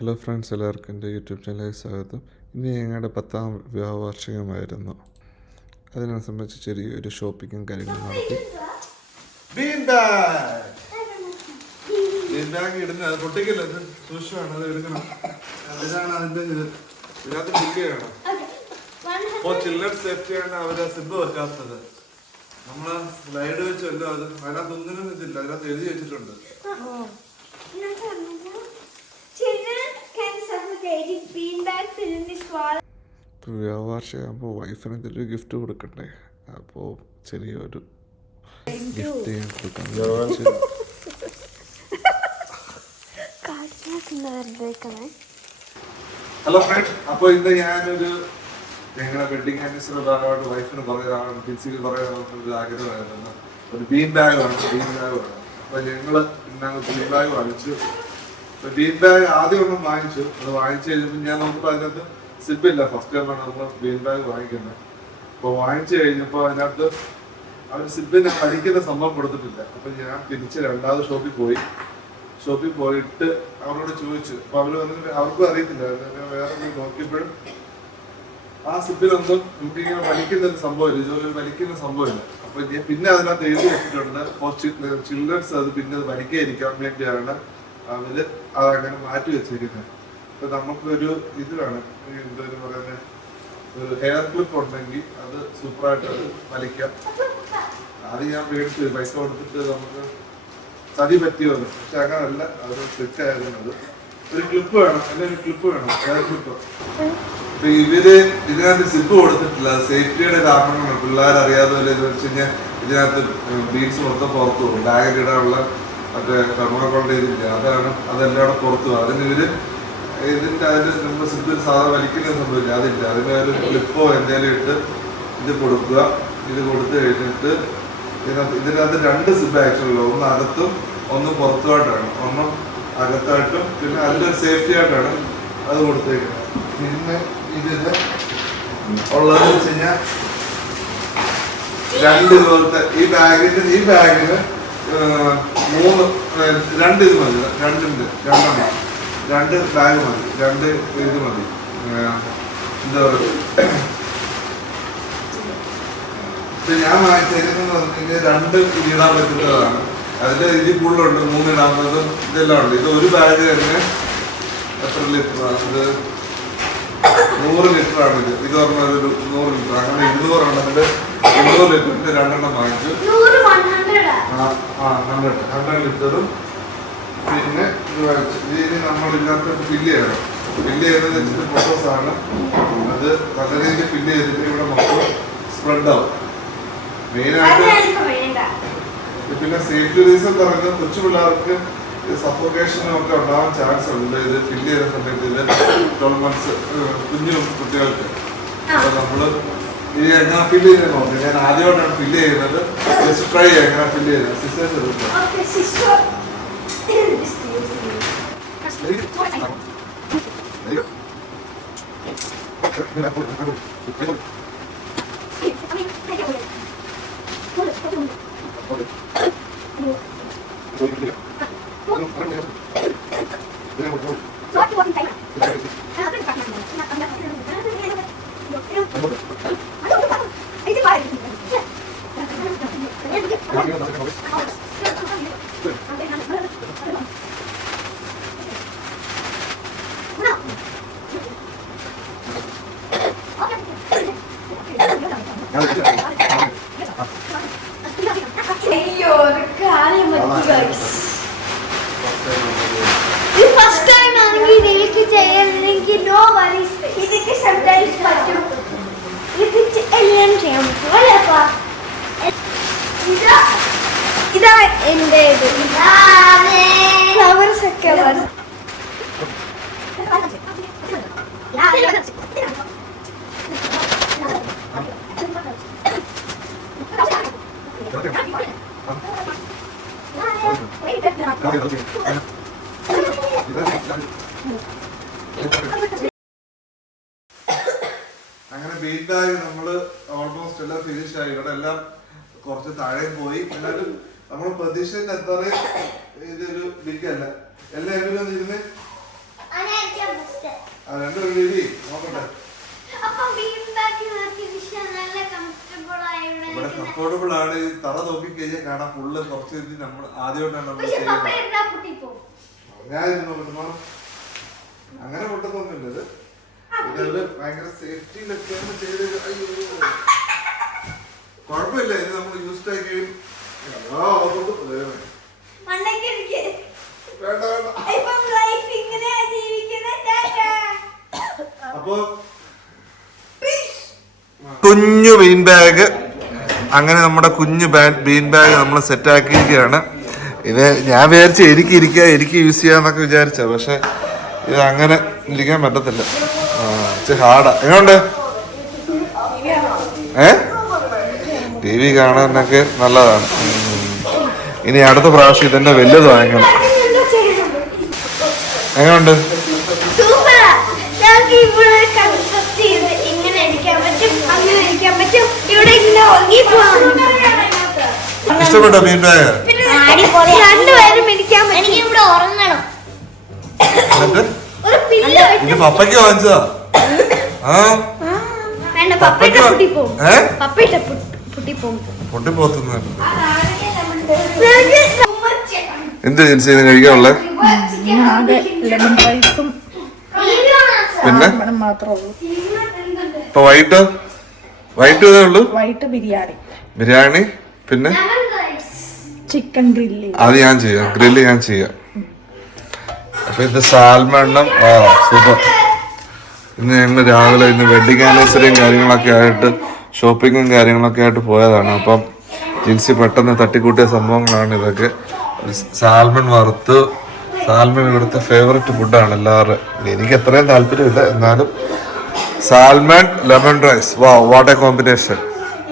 Hello friends എല്ലാവർക്കും എന്റെ YouTube ചാനലിലേക്ക് സ്വാഗതം. ഇന്ന് ഞങ്ങളുടെ പത്താം വിവാഹ വാർഷികമായിരുന്നു അതിനെ സംബന്ധിച്ച് ചെറിയൊരു ഷോപ്പിങ്ങും കാര്യങ്ങളും നടത്തി. ഇടുന്നത്. അത് പൊട്ടിക്കില്ല? ഇത് സൂക്ഷ്മമാണ് അത് എടുക്കണം. അതിന്റെ ഇതിനകത്ത് ചിൽഡ്രൻ സിബ് വെക്കാത്തത്. നമ്മൾ സ്ലൈഡ് വെച്ചല്ലോ അത് അതിനകത്ത് ഒന്നിനും ഇതില്ല. അതിനകത്ത് എഴുതി വെച്ചിട്ടുണ്ട്. വിവാഹ വാർഷികമാകുമ്പോൾ വൈഫിന് എന്തെങ്കിലും ഗിഫ്റ്റ് കൊടുക്കണ്ടേ? അപ്പോൾ ചെറിയൊരു ഗിഫ്റ്റ് കൊടുക്കാൻ. ഹലോ ഫ്രണ്ട് അപ്പൊ ഇന്ന് ഞാനൊരു ഞങ്ങളുടെ വെഡിങ് ആനിവേഴ്സറി ഭാഗമായിട്ട് വൈഫിന് പിൻസിക്ക് കുറെ നാളത്തെ ഒരു ആഗ്രഹമായിരുന്നു. ഒരു ബീൻ ബാഗ് വേണം ബീൻ ബാഗ് വേണം അപ്പൊ ഞങ്ങൾ ഇന്നാണ് ബീൻ ബാഗ് വാങ്ങിച്ചു. ബീൻ ബാഗ് ആദ്യം ഒന്നും വാങ്ങിച്ചു. അത് വാങ്ങിച്ചു കഴിഞ്ഞപ്പോൾ ഞാൻ നോക്കുമ്പോൾ അതിനകത്ത് സിബ് ഇല്ല. ഫസ്റ്റ് ടൈമാണ് നമ്മൾ ബീൻ ബാഗ് വാങ്ങിക്കുന്നത്. അപ്പോൾ വാങ്ങിച്ചു കഴിഞ്ഞപ്പോൾ അതിനകത്ത് അവർ സിബിന് പഠിക്കുന്ന സംഭവം കൊടുത്തിട്ടില്ല. അപ്പൊ ഞാൻ തിരിച്ച് രണ്ടാമത് ഷോപ്പിൽ പോയി. ഷോപ്പിൽ പോയിട്ട് അവരോട് ചോദിച്ചു. അപ്പൊ അവർ വന്നിട്ട് അവർക്കും അറിയത്തില്ല. വേറെ നോക്കിയപ്പോഴും ആ സിബിലൊന്നും നമുക്ക് ഇങ്ങനെ വലിക്കുന്ന ഒരു സംഭവമില്ല ഇതുപോലെ വലിക്കുന്ന സംഭവമില്ല അപ്പൊ പിന്നെ അതിനകത്ത് എഴുതി വെച്ചിട്ടുണ്ട്. ഫോർ ചിൽഡ്രൻസ് അത് പിന്നെ വലിക്കാതിരിക്കാൻ വേണ്ടിയാണ് അവർ അതങ്ങനെ മാറ്റി വെച്ചിരിക്കുന്നത്. അപ്പൊ നമുക്കൊരു ഇതിലാണ് എന്താ പറയുന്നത് ഒരു ഹെയർ ക്ലിപ്പ് ഉണ്ടെങ്കിൽ അത് സൂപ്പറായിട്ട് അത് വലിക്കാം. അത് ഞാൻ മേടിച്ചു പൈസ കൊടുത്തിട്ട് നമുക്ക് ചതി പറ്റിയോന്ന് പക്ഷെ അങ്ങനല്ല അത് തെറ്റായിരുന്നത്. ഒരു ക്ലിപ്പ് വേണം അല്ലെ ഒരു ക്ലിപ്പ് വേണം ഹെയർ ക്ലിപ്പ് അപ്പൊ ഇവർ ഇതിനകത്ത് സിപ്പ് കൊടുത്തിട്ടില്ല. സേഫ്റ്റിയുടെ കാരണങ്ങൾ പിള്ളേർ അറിയാതെ വെച്ച് കഴിഞ്ഞാൽ ഇതിനകത്ത് ബീഡ്സ് മൊത്തം പുറത്തു ബാഗിൽ ഇടാനുള്ള മറ്റേ തെർമോക്കോളിന്റെ ഇതില്ല അതാണ് അതെല്ലാം പുറത്തു ഇവർ ഇതിന്റെ അതിന് നമ്മൾ സിബിൽ സാധനം വലിക്കുന്ന സംഭവമില്ല അതില്ല അതിന് ഒരു ക്ലിപ്പോ എന്തെങ്കിലും ഇട്ട് ഇത് കൊടുക്കുക. ഇത് കൊടുത്തു കഴിഞ്ഞിട്ട് ഇതിനകത്ത് ഇതിനകത്ത് രണ്ട് സിബ് ആക്ച്വലുള്ള ഒന്ന് അകത്തും ഒന്ന് പുറത്തുമായിട്ടാണ്. ഒന്ന് അകത്തായിട്ടും പിന്നെ അതിന്റെ സേഫ്റ്റി ആയിട്ടാണ് അത് കൊടുത്തേക്കുന്നത്. പിന്നെ ഇതിന് ഉള്ളതെന്ന് വെച്ച് കഴിഞ്ഞാൽ രണ്ട് ദിവസത്തെ ഈ ബാഗിന്റെ ഈ ബാഗിന് മൂന്ന് രണ്ട് ഇത് മതി. രണ്ടുണ്ട്. രണ്ടെണ്ണം. രണ്ട് ബാഗ് മതി. രണ്ട് ഇത് മതി. എന്താ പറയുക? ഞാൻ വാങ്ങിച്ചതെന്ന് പറഞ്ഞാൽ രണ്ട് ഇടാൻ പറ്റുന്നതാണ്. അതിന്റെ ഇതിൽ കൂടുതലുണ്ട്. മൂന്ന് ഇടാൻ പറ്റുന്നതും ഇതെല്ലാം ഉണ്ട്. ഇത് ഒരു ബാഗ് തന്നെ എത്ര ലിറ്ററാണ് ഇത് നൂറ് ലിറ്ററാണ് ഇത്. ഇത് പറഞ്ഞാൽ ഒരു നൂറ് ലിറ്റർ അങ്ങനെ ഇരുന്നൂറ് എണ്ണത്തിന്റെ ഇരുന്നൂറ് ലിറ്ററിന്റെ രണ്ടെണ്ണം വാങ്ങിച്ചു. ആ. ഹൺഡ്രഡ് ഹൺഡ്രഡ് ലിറ്ററും പിന്നെ ഇത് വാങ്ങിച്ചു. ഇതിന് നമ്മൾ ഇതിനകത്ത് ഫില്ല് ചെയ്യണം. ഫില്ല് ചെയ്യുന്നത് വെച്ചിട്ട് പ്രോസസ്സാണ് അത് രീതിയിൽ ഫില്ല് ചെയ്തിട്ട് ഇവിടെ മൊത്തം സ്പ്രെഡ് ആവും. മെയിനായിട്ട്. പിന്നെ സേഫ്റ്റി റീസൺ പറഞ്ഞാൽ കൊച്ചു പിള്ളേർക്ക് സഫോക്കേഷനും ഒക്കെ ഉണ്ടാവാൻ ചാൻസ് ഉണ്ട്. ഇത് ഫില്ല് ചെയ്ത സമയത്ത് ഇത് ട്വൽവ് മന്ത്സ് കുഞ്ഞു കുട്ടികൾക്ക്. നമ്മൾ ഇത് എങ്ങനെ ഫില്ല് ചെയ്ത് നോക്കാം ഞാൻ ആദ്യമായിട്ടാണ് ഫില്ല് ചെയ്യുന്നത് ജസ്റ്റ് ട്രൈ ചെയ്യാം എങ്ങനെ ഫില്ല് ചെയ്യുന്നത് സിസ്റ്റേഴ്സ് എടുക്കുക Okay, അയ്യോ ഒരു കാര്യം പറ്റി guys. ഇത് ഫസ്റ്റ് ടൈം ആണെങ്കിൽ എനിക്ക് ചെയ്യാനെങ്കിൽ നോ വറീസ് ഇതൊക്കെ സംടൈംസ് പറ്റും ഇത് എല്ലാം ചെയ്യാൻ പറ്റും അല്ലേ അപ്പാ? ഇതാ ഇതാ എന്റെ ഇത് ഫ്ലവേഴ്സ് ഒക്കെ വരും അങ്ങനെ ബാഗ് നമ്മൾ ഓൾമോസ്റ്റ് എല്ലാം ഫിനിഷ് ആയി. ഇവിടെ എല്ലാം കുറച്ച് താഴെ പോയി. എന്നാലും നമ്മൾ പ്രതീക്ഷിച്ച എത്താറ് ഇതൊരു ബിഗ് എല്ലാവരും ഇരുന്ന് അതെ ആ രണ്ടു രീതി നോക്കട്ടെ. ഇവിടെ കംഫോർട്ടബിൾ ആണ്. തറ നോക്കി കഴിഞ്ഞാൽ കാണാൻ ഫുള്ള് കുറച്ച് നമ്മൾ ആദ്യമായിട്ടാണ് നമ്മൾ പറ്റുമോ അങ്ങനെ പൊട്ടുന്നൊന്നുമില്ലത് ഭയങ്കര സേഫ്റ്റിയിലൊക്കെയാണ് ചെയ്ത് കുഴപ്പമില്ല ഇത് നമ്മൾ യൂസ്ഡ് ആയി കഴിയും ആ, അതുകൊണ്ട് വേറെ. മണ്ടയ്ക്ക് വേണ്ട വേണ്ട ഇപ്പം ലൈഫ് ഇങ്ങനെ ജീവിക്കുന്ന ടാറ്റാ അപ്പോ കുഞ്ഞു ബീൻ ബാഗ് അങ്ങനെ നമ്മുടെ കുഞ്ഞു ബീൻ ബാഗ് നമ്മൾ സെറ്റ് ആക്കിയിരിക്കുകയാണ് ഇത് ഞാൻ വിചാരിച്ചു എനിക്ക് ഇരിക്കുക എനിക്ക് യൂസ് ചെയ്യാന്നൊക്കെ വിചാരിച്ച പക്ഷെ ഇത് അങ്ങനെ ഇരിക്കാൻ പറ്റത്തില്ല. ഹാർഡാ എങ്ങനെയുണ്ട് ഏ? ടി വി കാണാനൊക്കെ നല്ലതാണ്. ഇനി അടുത്ത പ്രാവശ്യം ഇതിന്റെ വലുത് വാങ്ങിക്കണം. എങ്ങനെയുണ്ട് സൂപ്പറാ ഞങ്ങൾക്ക് ഇവിടെ കൺസ്ട്രക്ട് ചെയ്ത് ഇങ്ങനെ ഇരിക്കാൻ പറ്റും അങ്ങനെ ഇരിക്കാൻ പറ്റും ഇവിടെ ഇങ്ങനെ ഉറങ്ങി പോകാൻ രണ്ടുപേരും ഇരിക്കാൻ പറ്റും. ഇവിടെ ഉറങ്ങണം. ഒരു പില്ലോ ഇത് പപ്പയ്ക്ക് വാങ്ങിച്ചതാ. ആ? വേണ്ട ഏ? ഞങ്ങൾക്ക് എന്ത് ജിൻസി ഇത് കഴിക്കാനുള്ളത് ആകെ ലെമൺ റൈസും പിന്നെ? സാമ്പാറും മാത്രമേ ഉള്ളൂ. ഇപ്പൊ വൈകിട്ട്? വൈകിട്ട് ഇതേ ഉള്ളൂ? വൈകിട്ട് ബിരിയാണി. ബിരിയാണി പിന്നെ? Chicken grill. അത് ഞാൻ ചെയ്യാം. ഗ്രില്ല് ഞാൻ ചെയ്യാം. അപ്പൊ ഇത് സാൽമണ്ണം സൂപ്പർ. ഇന്ന് ഞങ്ങൾ രാവിലെ ഇന്ന് വെഡിങ് ആനിവേഴ്സറിയും കാര്യങ്ങളൊക്കെ ആയിട്ട് ഷോപ്പിങ്ങും കാര്യങ്ങളൊക്കെ ആയിട്ട് പോയതാണ്. അപ്പം ജിൻസി പെട്ടെന്ന് തട്ടിക്കൂട്ടിയ സംഭവങ്ങളാണ് ഇതൊക്കെ. സാൽമൺ വറുത്ത് സാൽമൺ ഇവിടുത്തെ ഫേവററ്റ് ഫുഡാണ് എല്ലാവരും എനിക്ക് അത്രയും താല്പര്യമില്ല എന്നാലും സാൽമൺ ലെമൺ റൈസ്. വാ വാട്ട് എ കോമ്പിനേഷൻ